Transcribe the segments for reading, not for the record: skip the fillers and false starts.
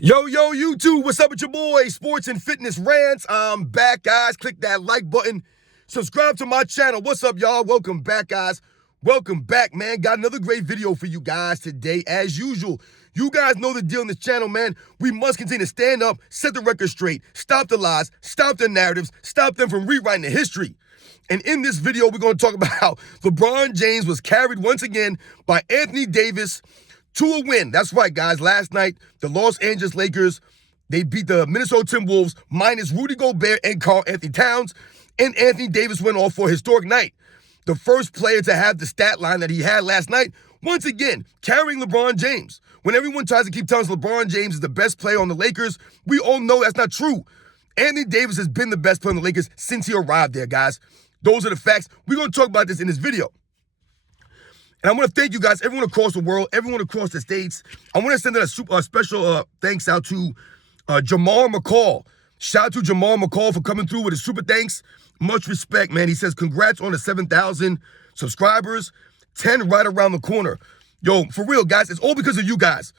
Yo, YouTube, what's up with your boy? Sports and Fitness Rants. I'm back, guys. Click that like button. Subscribe to my channel. What's up, y'all? Welcome back, guys. Welcome back, man. Got another great video for you guys today, as usual. You guys know the deal in this channel, man. We must continue to stand up, set the record straight, stop the lies, stop the narratives, stop them from rewriting the history. And in this video, we're going to talk about how LeBron James was carried once again by Anthony Davis to a win. That's right, guys. Last night, the Los Angeles Lakers, they beat the Minnesota Timberwolves minus Rudy Gobert and Karl Anthony Towns, and Anthony Davis went off for a historic night. The first player to have the stat line that he had last night, once again, carrying LeBron James. When everyone tries to keep telling us LeBron James is the best player on the Lakers, we all know that's not true. Anthony Davis has been the best player on the Lakers since he arrived there, guys. Those are the facts. We're going to talk about this in this video. And I want to thank you guys, everyone across the world, everyone across the states. I want to send a special thanks out to Jamal McCall. Shout out to Jamal McCall for coming through with a super thanks. Much respect, man. He says, congrats on the 7,000 subscribers, 10 right around the corner. Yo, for real, guys, it's all because of you guys.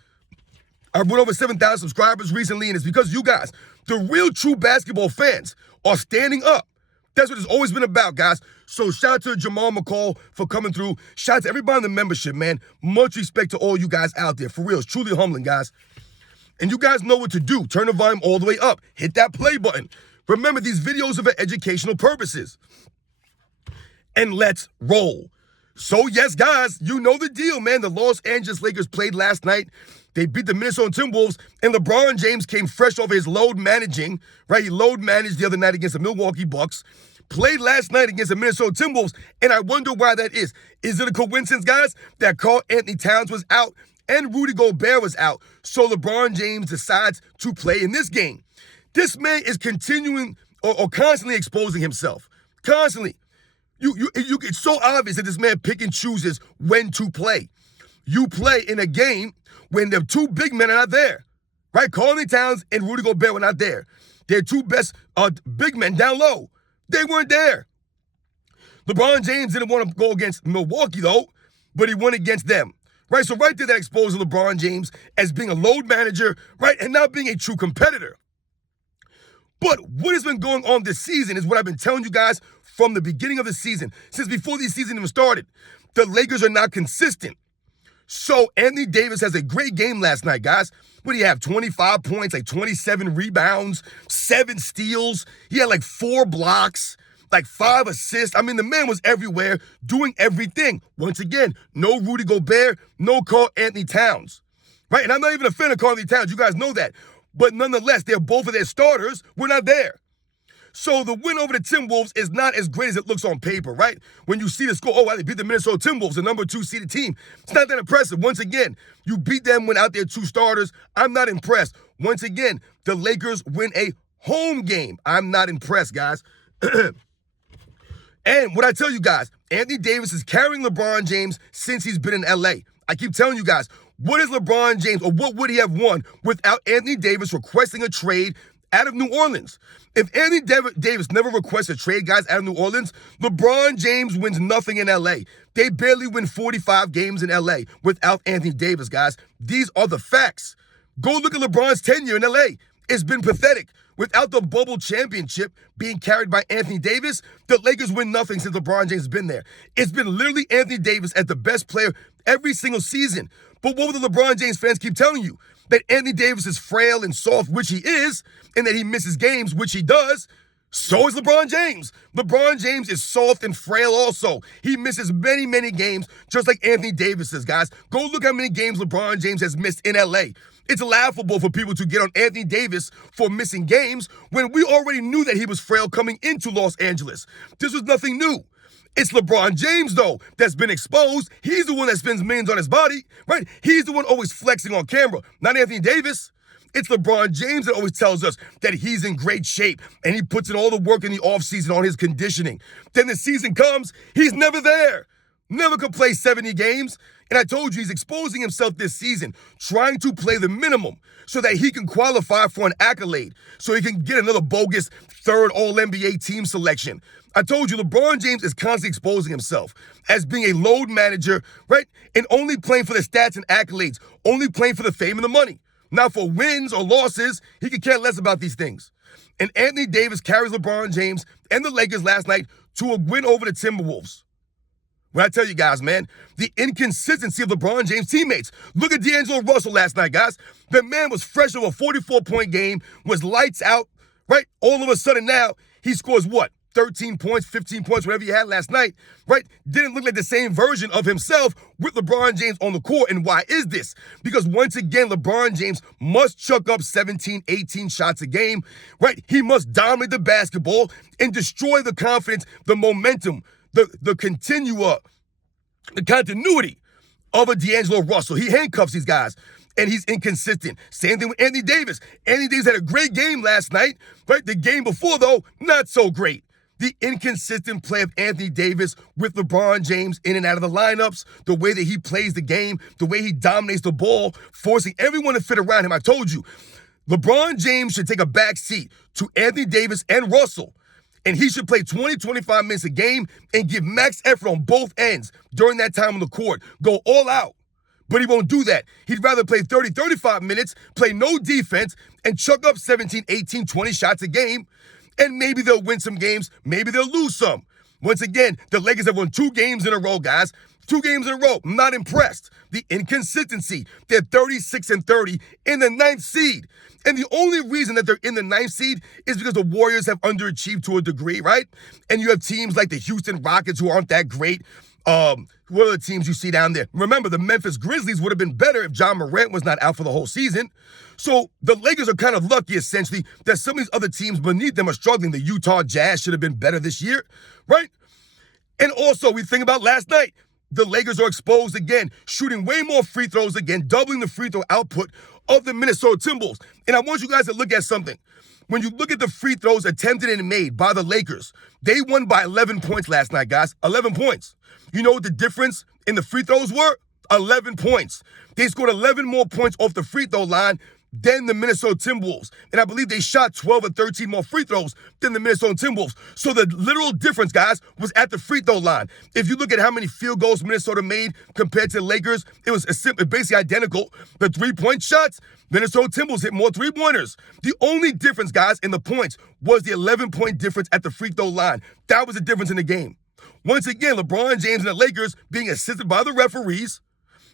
I went over 7,000 subscribers recently, and it's because you guys, the real true basketball fans, are standing up. That's what it's always been about, guys. So shout out to Jamal McCall for coming through. Shout out to everybody in the membership, man. Much respect to all you guys out there. For real, it's truly humbling, guys. And you guys know what to do. Turn the volume all the way up. Hit that play button. Remember, these videos are for educational purposes. And let's roll. So, yes, guys, you know the deal, man. The Los Angeles Lakers played last night. They beat the Minnesota Timberwolves, and LeBron James came fresh off his load managing, right? He load managed the other night against the Milwaukee Bucks, played last night against the Minnesota Timberwolves, and I wonder why that is. Is it a coincidence, guys, that Karl Anthony Towns was out and Rudy Gobert was out, so LeBron James decides to play in this game? This man is continuing or constantly exposing himself. Constantly. It's so obvious that this man pick and chooses when to play. You play in a game when the two big men are not there, right? Karl Anthony Towns and Rudy Gobert were not there. Their two best big men down low, they weren't there. LeBron James didn't want to go against Milwaukee, though, but he went against them, right? So right there, that exposes LeBron James as being a load manager, right, and not being a true competitor. But what has been going on this season is what I've been telling you guys from the beginning of the season, since before the season even started. The Lakers are not consistent. So Anthony Davis has a great game last night, guys. What do you have? 25 points, like 27 rebounds, 7 steals. He had like 4 blocks, like 5 assists. I mean, the man was everywhere, doing everything. Once again, no Rudy Gobert, no Karl Anthony Towns, right? And I'm not even a fan of Karl Anthony Towns. You guys know that. But nonetheless, they're both of their starters were not there. So the win over the Timberwolves is not as great as it looks on paper, right? When you see the score, oh, wow, they beat the Minnesota Timberwolves, the number 2 seeded team. It's not that impressive. Once again, you beat them without their 2 starters. I'm not impressed. Once again, the Lakers win a home game. I'm not impressed, guys. And what I tell you guys, Anthony Davis is carrying LeBron James since he's been in LA. I keep telling you guys, what is LeBron James, or what would he have won without Anthony Davis requesting a trade out of New Orleans? If Anthony Davis never requests a trade, guys, out of New Orleans, LeBron James wins nothing in LA. They barely win 45 games in LA without Anthony Davis, guys. These are the facts. Go look at LeBron's tenure in LA. It's been pathetic. Without the bubble championship being carried by Anthony Davis, the Lakers win nothing since LeBron James has been there. It's been literally Anthony Davis as the best player every single season. But what will the LeBron James fans keep telling you? That Anthony Davis is frail and soft, which he is, and that he misses games, which he does. So is LeBron James. LeBron James is soft and frail also. He misses many, many games, just like Anthony Davis is, guys. Go look how many games LeBron James has missed in LA. It's laughable for people to get on Anthony Davis for missing games when we already knew that he was frail coming into Los Angeles. This was nothing new. It's LeBron James, though, that's been exposed. He's the one that spends millions on his body, right? He's the one always flexing on camera, not Anthony Davis. It's LeBron James that always tells us that he's in great shape and he puts in all the work in the offseason on his conditioning. Then the season comes, he's never there. Never could play 70 games. And I told you he's exposing himself this season, trying to play the minimum so that he can qualify for an accolade, so he can get another bogus 3rd All-NBA team selection. I told you LeBron James is constantly exposing himself as being a load manager, right? And only playing for the stats and accolades, only playing for the fame and the money. Now, for wins or losses, he could care less about these things. And Anthony Davis carries LeBron James and the Lakers last night to a win over the Timberwolves. When I tell you guys, man, the inconsistency of LeBron James' teammates. Look at D'Angelo Russell last night, guys. The man was fresh of a 44-point game, was lights out, right? All of a sudden now, he scores what? 13 points, 15 points, whatever he had last night, right? Didn't look like the same version of himself with LeBron James on the court. And why is this? Because once again, LeBron James must chuck up 17, 18 shots a game, right? He must dominate the basketball and destroy the confidence, the momentum, the continuity of a D'Angelo Russell. He handcuffs these guys, and he's inconsistent. Same thing with Anthony Davis. Anthony Davis had a great game last night, right? The game before, though, not so great. The inconsistent play of Anthony Davis with LeBron James in and out of the lineups, the way that he plays the game, the way he dominates the ball, forcing everyone to fit around him. I told you, LeBron James should take a back seat to Anthony Davis and Russell. And he should play 20, 25 minutes a game and give max effort on both ends during that time on the court. Go all out. But he won't do that. He'd rather play 30, 35 minutes, play no defense, and chuck up 17, 18, 20 shots a game. And maybe they'll win some games. Maybe they'll lose some. Once again, the Lakers have won 2 games in a row, guys. 2 games in a row. I'm not impressed. The inconsistency. They're 36-30 in the 9th seed. And the only reason that they're in the 9th seed is because the Warriors have underachieved to a degree, right? And you have teams like the Houston Rockets who aren't that great. What are the teams you see down there? Remember, the Memphis Grizzlies would have been better if John Morant was not out for the whole season. So the Lakers are kind of lucky, essentially, that some of these other teams beneath them are struggling. The Utah Jazz should have been better this year, right? And also, we think about last night. The Lakers are exposed again, shooting way more free throws again, doubling the free throw output of the Minnesota Timberwolves. And I want you guys to look at something. When you look at the free throws attempted and made by the Lakers, they won by 11 points last night, guys. 11 points. You know what the difference in the free throws were? 11 points. They scored 11 more points off the free throw line than the Minnesota Timberwolves. And I believe they shot 12 or 13 more free throws than the Minnesota Timberwolves. So the literal difference, guys, was at the free throw line. If you look at how many field goals Minnesota made compared to the Lakers, it was basically identical. The 3-point shots, Minnesota Timberwolves hit more 3-pointers. The only difference, guys, in the points was the 11-point difference at the free throw line. That was the difference in the game. Once again, LeBron James and the Lakers being assisted by the referees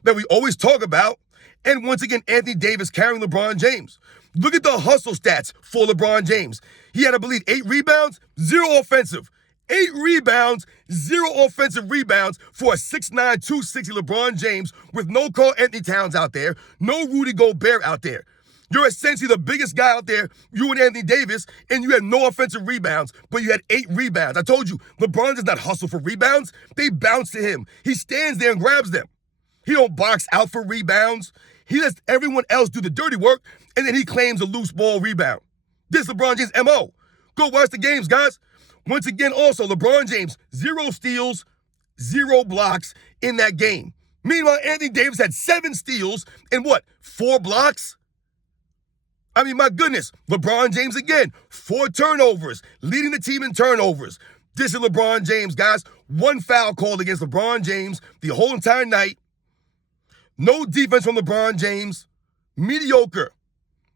that we always talk about. And once again, Anthony Davis carrying LeBron James. Look at the hustle stats for LeBron James. He had, I believe, 8 rebounds, 0 offensive. 8 rebounds, 0 offensive rebounds for a 6'9", 260 LeBron James with no Karl Anthony Towns out there, no Rudy Gobert out there. You're essentially the biggest guy out there, you and Anthony Davis, and you had no offensive rebounds, but you had 8 rebounds. I told you, LeBron does not hustle for rebounds. They bounce to him. He stands there and grabs them. He don't box out for rebounds. He lets everyone else do the dirty work, and then he claims a loose ball rebound. This is LeBron James' MO. Go watch the games, guys. Once again, also, LeBron James, 0 steals, 0 blocks in that game. Meanwhile, Anthony Davis had 7 steals and 4 blocks? I mean, my goodness, LeBron James again, 4 turnovers, leading the team in turnovers. This is LeBron James, guys. 1 foul called against LeBron James the whole entire night. No defense from LeBron James. Mediocre.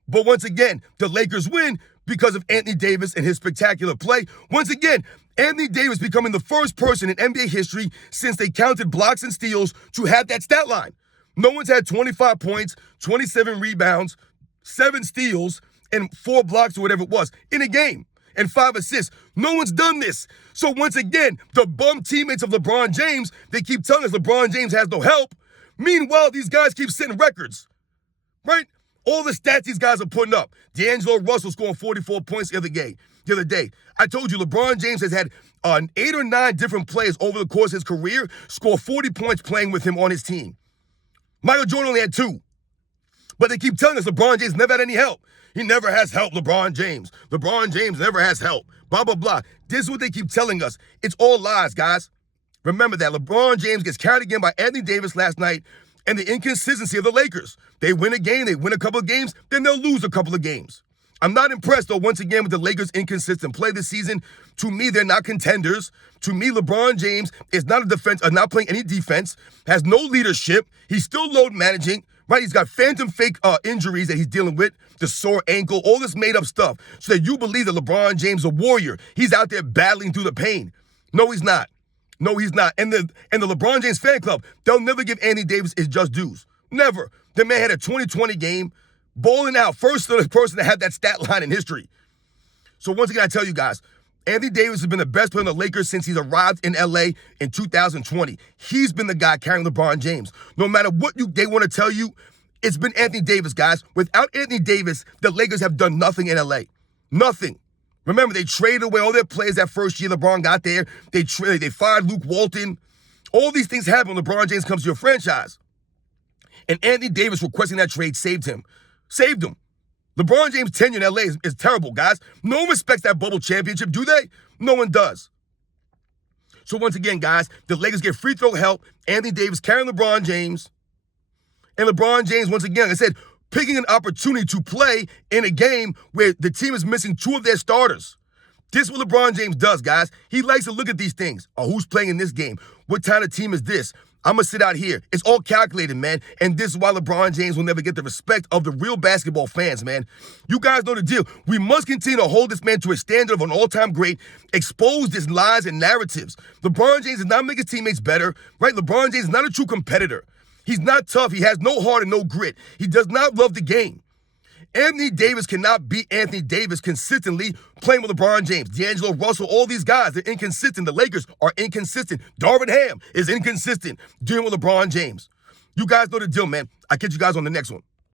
But once again, the Lakers win because of Anthony Davis and his spectacular play. Once again, Anthony Davis becoming the first person in NBA history since they counted blocks and steals to have that stat line. No one's had 25 points, 27 rebounds, 7 steals, and 4 blocks or whatever it was in a game, and 5 assists. No one's done this. So once again, the bum teammates of LeBron James, they keep telling us LeBron James has no help. Meanwhile, these guys keep setting records, right? All the stats these guys are putting up. D'Angelo Russell scoring 44 points the other day. I told you, LeBron James has had 8 or 9 different players over the course of his career score 40 points playing with him on his team. Michael Jordan only had 2. But they keep telling us LeBron James never had any help. He never has help, LeBron James. LeBron James never has help. Blah, blah, blah. This is what they keep telling us. It's all lies, guys. Remember that LeBron James gets carried again by Anthony Davis last night and the inconsistency of the Lakers. They win a game, they win a couple of games, then they'll lose a couple of games. I'm not impressed, though, once again, with the Lakers' inconsistent play this season. To me, they're not contenders. To me, LeBron James is not not playing any defense, has no leadership. He's still load managing, right? He's got phantom fake injuries that he's dealing with, the sore ankle, all this made up stuff, so that you believe that LeBron James is a warrior. He's out there battling through the pain. No, he's not. No, he's not. And the LeBron James fan club, they'll never give Anthony Davis his just dues. Never. The man had a 2020 game, bowling out, first person to have that stat line in history. So once again, I tell you guys, Anthony Davis has been the best player on the Lakers since he's arrived in LA in 2020. He's been the guy carrying LeBron James. No matter what they want to tell you, it's been Anthony Davis, guys. Without Anthony Davis, the Lakers have done nothing in LA. Nothing. Remember, they traded away all their players that first year LeBron got there. They fired Luke Walton. All these things happen when LeBron James comes to your franchise. And Anthony Davis requesting that trade saved him. Saved him. LeBron James' tenure in LA is terrible, guys. No one respects that bubble championship, do they? No one does. So once again, guys, the Lakers get free throw help. Anthony Davis carrying LeBron James. And LeBron James, once again, like I said, picking an opportunity to play in a game where the team is missing two of their starters. This is what LeBron James does, guys. He likes to look at these things. Oh, who's playing in this game? What kind of team is this? I'm going to sit out here. It's all calculated, man. And this is why LeBron James will never get the respect of the real basketball fans, man. You guys know the deal. We must continue to hold this man to a standard of an all-time great, expose his lies and narratives. LeBron James does not make his teammates better, right? LeBron James is not a true competitor. He's not tough. He has no heart and no grit. He does not love the game. Anthony Davis cannot beat Anthony Davis consistently playing with LeBron James. D'Angelo Russell, all these guys, they're inconsistent. The Lakers are inconsistent. Darvin Ham is inconsistent dealing with LeBron James. You guys know the deal, man. I'll catch you guys on the next one.